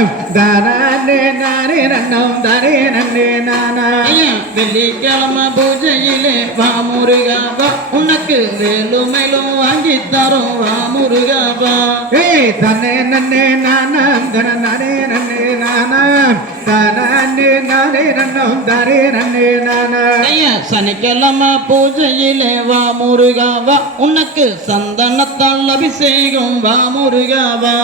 தானே நானே நன்னம் தானே நன்னே நானா. வெள்ளிக்கிழமை பூஜையிலே வா முருகா வா உனக்கு வேலும் மேலும் வாங்கி தரும் வா முருகா வா. தன்னே நன்னே நானாம் தன நானே நன்னே நானாம் தானே நானே நன்னம் தானே நன்னே நானா. சனிக்கிழமை பூஜையிலே வா முருகா வா உனக்கு சந்தனத்தால் அபிஷேகம் வா முருகா வா.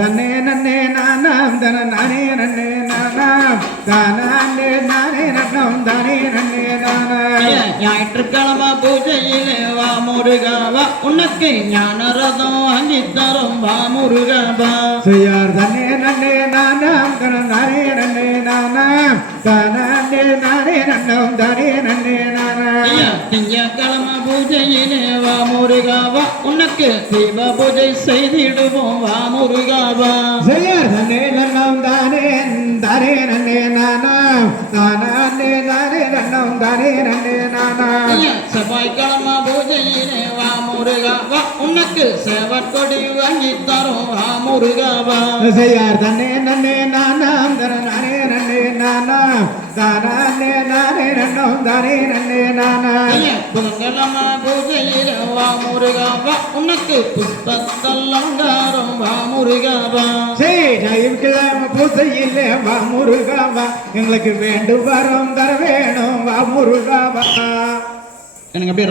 தன்னே நன்னே நானாம் தன நானே நன்னே நானாம் தானே நானே நன்னம் தானே நன்னே நானா. ஞாயிற்றுக்கிழமை பூஜையிலே வா முருகா வா உனக்கு ஞான ரதம் வாங்கி தரும் வா முருகா வா. தன்னே நன்னே நானாம் தன நானே நன்னே நானாம் தானே நானே நன்னம் தானே நன்னே நானா. திங்கக்கிழமை பூஜையிலே வா முருகா வா உனக்கு தீப பூஜை செய்திடுவோம் வா முருகா வா. தன்னே நன்னம் தானே தானே நன்னே நானாம் தானே நானே நன்னம் தானே நன்னே நானா. செவ்வாய்க்கிழமை பூஜையிலே வா முருகா வா உனக்கு சேவற்கொடி வாங்கி தரும் வா முருகா வா. தன்னே நன்னே நானாம் தன நானே நன்னே நானாம் தானே நானே நன்னம் தானே நன்னே நானா. புதன்கிழமை பூஜையிலே வா முருகா வா உனக்கு புஷ்பத்தல் அலங்காரம் வா முருகா வா. ஞாயிற்றுக்கிழமை பூசையிலே வா முருகா வா எங்களுக்கு வேண்டும் வரம் தர வேணும் வா முருகா வா. எனக்கு அப்படியே